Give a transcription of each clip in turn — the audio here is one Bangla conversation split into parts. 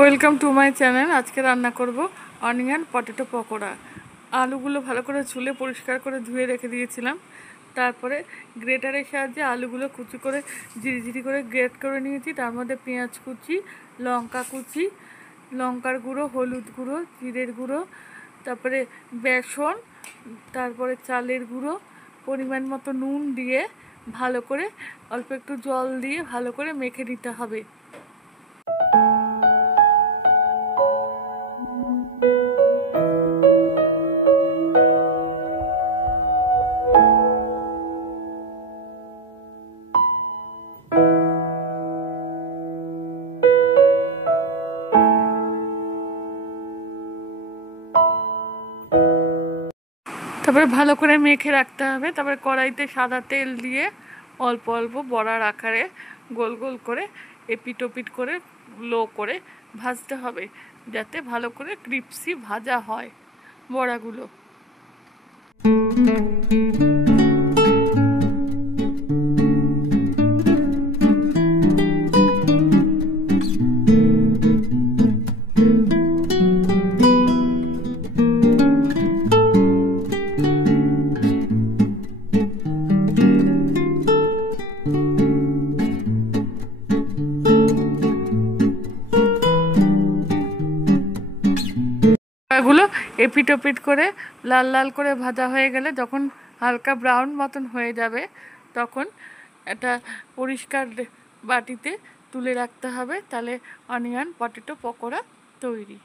Welcome to my channel. আজকে রান্না করব অনিয়ন পটেটো পকোড়া। আলুগুলো ভালো করে ছুলে পরিষ্কার করে ধুয়ে রেখে দিয়েছিলাম। তারপরে গ্রেটারের সাহায্যে আলুগুলো কুচি করে ঝিরিঝিরি করে গ্রেট করে নিয়েছি। তার মধ্যে পেঁয়াজ কুচি, লঙ্কা কুচি, লঙ্কার গুঁড়ো, হলুদ গুঁড়ো, জিরের গুঁড়ো, তারপরে বেসন, তারপরে চালের গুঁড়ো, পরিমাণ মতো নুন দিয়ে ভালো করে অল্প একটু জল দিয়ে ভালো করে মেখে নিতে হবে। তারপরে ভালো করে মেখে রাখতে হবে। তারপরে কড়াইতে সাদা তেল দিয়ে অল্প অল্প বড়ার আকারে গোল গোল করে এপিট ওপিট করে লো করে ভাজতে হবে, যাতে ভালো করে ক্রিপসি ভাজা হয় বড়াগুলো। গুলো এপিট ওপিট করে লাল লাল করে ভাজা হয়ে গেলে, যখন হালকা ব্রাউন মতন হয়ে যাবে, তখন একটা পরিষ্কার বাটিতে তুলে রাখতে হবে। তাহলে অনিয়ন পটেটো পকোড়া তৈরি।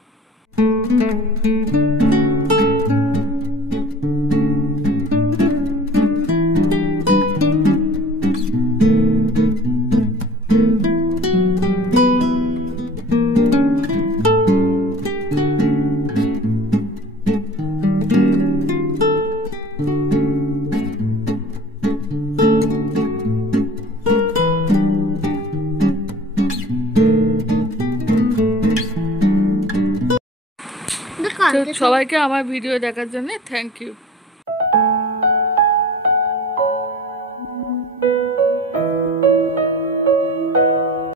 সবাইকে আমার ভিডিও দেখার জন্য থ্যাংক ইউ।